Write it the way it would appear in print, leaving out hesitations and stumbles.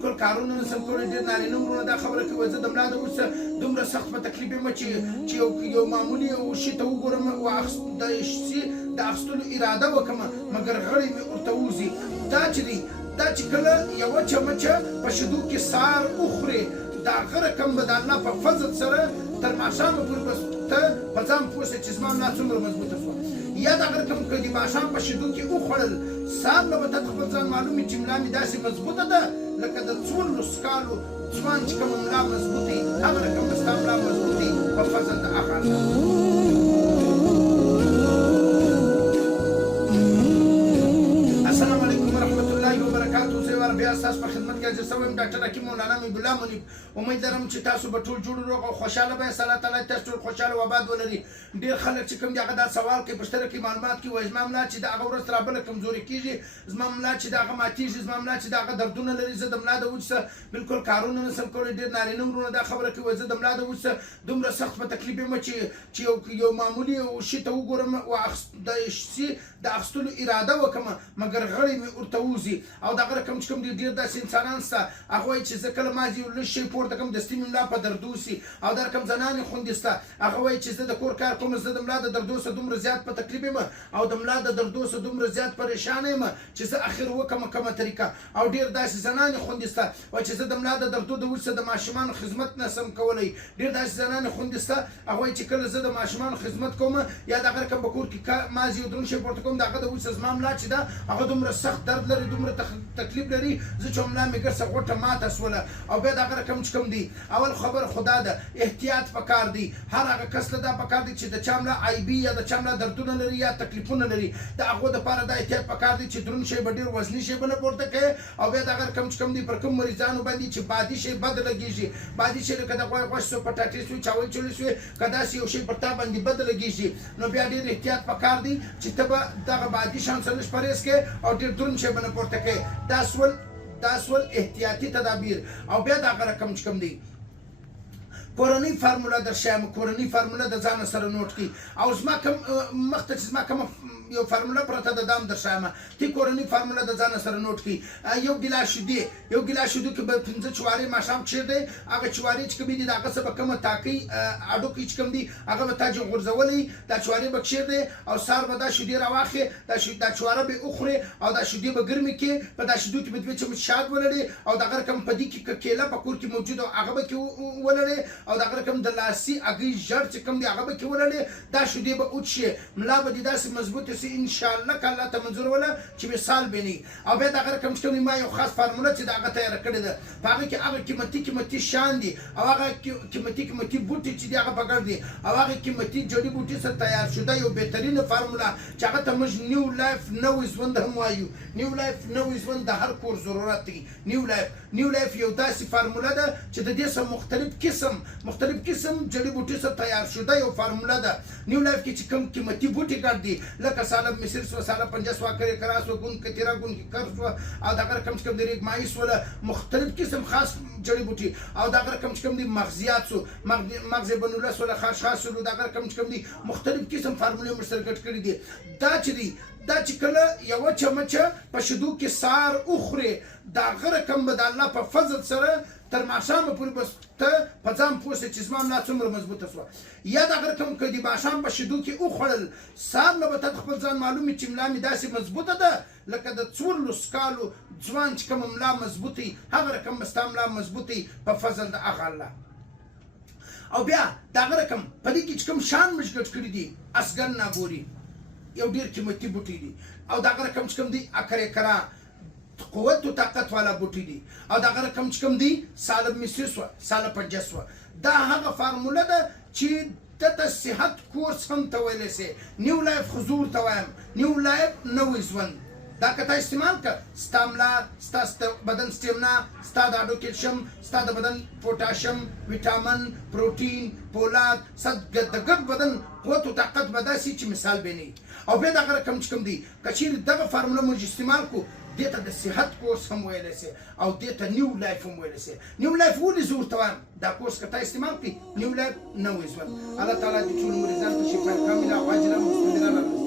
بالکل کارونه نشم کولی ډېر نارینه وروڼه دا خبره کوي زه د ملا د اوسه دومره سخت په تکلیف یم چې یو معمولي شي ته وګورم د شي د اخیستلو اراده وکړم مګر غړی مې ورته وځي دا چې دی دا چې کله یوه چمچه په شیدو کې سار وخورې د هغه رقم به د الله په فضل سره تر ماښامه پورې به ته په ځان پوه شې چې زما ملا څومره مضبوطه شوه یا د هغه رقم که د ماښام په شیدو کې وخوړل سهار به ته خپل ځان معلوم وي چې ملا مې داسې مضبوطه ده لکه د 14 کالو ځوان چې کومه ملا مضبوطي هغه رقم به ستا ملا مضبوطي په فضل د هغه الله. السلام علیکم ورحمة الله وبرکاته. زه یو بیا ستاسو په خدمت کې حاضر شوی یم ډاکټر حکیم مولانا حبیب الله منیب. امید لرم چې تاسو به ټول جوړ روغ او خوشحاله به الله تعالی تاسو ټول خوشحاله و آباد ولري. ډېر خلک چې کوم دي هغه دا سوال کوي پوښتنه کوي معلومات کوي وایي زما ملا چې د هغه ورځ تر بله کمزوري کېږي زما ملا چې د هغه ماتېږي زما ملا چې د هغه دردونه لري زه د ملا د وجې څخه بالکل کارونه نشم کولی ډېر نارینه وروڼه دا خبره کوي زه د ملا د وجې څخه دومره سخت په تکلیف یم چې یو معمولي شي ته وګورم د شي د اخیستلو اراده وکړم مګر غړی مې ورته وځي او دغه رقم چې کوم دي ډېر داسې انسانان شته هغه وایي چې زه کله مازې یو لږ شی پورته کړم دستي مې ملا په دردو شي او دا رقم زنانې خوندې شته هغه وایي چې زه د کور کار کوم زه د ملا د دردو څخه دومره زیات په تکلیف یم او د ملا د دردو څخه دومره زیات پریشانه یم چې زه اخر وکړم کومه طریقه او ډېر داسې زنانې خوندې شته وایي چې زه د ملا د دردو د وجې څخه د ماشومانو خدمت نشم کولی ډېر داسې زنانې خوندې شته هغه وایي چې کله زه د ماشومانو خدمت کوم یا دغه رقم په کور کې مازې یو دروند شی پورته کوم د هغه د وجې څخه زما ملا چې ده هغه دومره سخت درد لري دومره تکلیف لري زه چې ملا مې ګرڅه غوټه ماته شوله او بیا دغه رقم چې کوم دی اول خبر خدا ده احتیاط پکار دی هر هغه کس له دا پکار دی چې د چا ملا عیبي یا د چا ملا دردونه لري یا تکلیفونه لري د هغو دپاره دا احتیاط پکار دی چې دروند شی به ډېر وزني شی به نه پورته کوې او بیا دغه رقم چې کوم دی پر کوم مریضانو باندې چې بادي شی بد لګېږي بادي شی لکه د غوښې شو پټاټې شوې چاول چولې شوې که داسې یو شی پر تا باندې بد لګېږي نو بیا ډېر احتیاط پکار دی چې ته به دغه بادي شیان څه لږ پرهېز کوې او ډېر دروند شی به نه پورته کوې دا سول احتیاطي تدابیر او بیا دغه رقم چې کوم دی کورنۍ فارموله در ښیم کورنۍ فارموله د ځانه سره نوټ کړي او زما کوم مخته چې زما کومه یو فارموله پرته ده دا هم در ښیم تی کورنۍ فارموله د ځانه سره نوټ کړي یو ګیلاس شیدې کې به 5 چوارې ماښام کښېږدئ هغه چوارې چې کومې دي د هغه څه به کومه تاکۍ هډوکي چې کوم دي هغه به تا غورځولی دا چوارې به کښېږدئ او سهار به دا شیدې راواخلې دا چواره به یې وخورې او دا شیدې به ګرمې کړې په دا شیدو کې به 2 چمچ شات ولرې او دغه رقم په دې کې کیله په کور کې موجوده هغه به کې ولرې او دغه رقم د لاسي هګۍ ژړ چې کوم دی هغه به کې ولرې دا شیدې به وڅښې ملا به دې داسې مضبوطې شي انشاءالله که الله ته منظور وله چې مثال بینی او بیا دغه رقم چې کوم ما یو خاص فارموله چې د هغه تیاره کړې ده په هغه کې هغه قیمتي شیان دي او هغه قیمتي بوټي چې دي هغه پکړ دي او هغه قیمتي جړي بوټي سره تیار شوده یو بهترینه فارموله چې هغه ته موږ نیو لایف نوی ژوند هم وایو نیو لایف نوی ژوند د هر کور ضرورت دی نیو لایف یو داسې فارموله ده چې د دې سره مختلف قسم جړي بوټي سره تیار شوده یو فارموله ده نیو لایف کې چې کوم قیمتي بوټي ګډ دي لکه سالب مصر سو ساله 50 سو کرے کراس و گون کتیرا گون کی کرس و او دا کم سے کم دی ریک مایس ولا مختلف قسم خاص جڑی بوٹی او دا کم سے کم دی مغزیات سو مغز بنولا سو خاص سو دا کم سے کم دی مختلف قسم فارمولې مشترکت کړی دي دا چې کله یو چمچه په شیدو کې سار اخره دا رقم به د الله په فضل سره تر ماښامه پورې بس ته په ځان پوه شې چې زما ملا څومره مضبوطه شوه یا دغه رقم که د ماښام په شیدو کې وخوړل سهار نه به ته خپل ځان معلوم وي چې ملا مې داسې مضبوطه ده لکه د 14 کالو ځوان چې کومه ملا مضبوطي هغه رقم به ستا ملا مضبوطي په فضل د هغه الله او بیا دغه رقم په دې کې چې کوم شیان موږ ګډ کړي دي اسګن ناګوري یو ډېر قیمتي بوټي دي او دغه رقم چې کوم دي اکرې کرا قوت و طاقت والا بوټي دي او دغه رقم چې کوم دي سالب مصري سوه ساله 50 سوه دا هغه فارموله ده چې ته صحت کورس هم ته ویلی سې نیو لایف حضور ته وایم نیو لایف نوی ژوند دا که ته استعمال که ستا ملا ستا بدن سټیمنا ستا د هډو کیلشیم ستا د بدن پوټاشیم ویټامین پروټین پولاد د ګډ بدن قوت و طاقت به داسې چې مثال بینی او بیا دغه رقم چې کوم دی که چیرې دغه فارموله موږ استعمال کړو دې ته د صحت کورس هم ویلی سې او دې ته نیو لایف هم ویلی سې نیو لایف ولې زه ورته وایم دا کورس که ته استعمال کړي نیو لایف نوی ژوند الله تعالی دې ټولو مریضانو ته شفا کامله او عاجله مستمره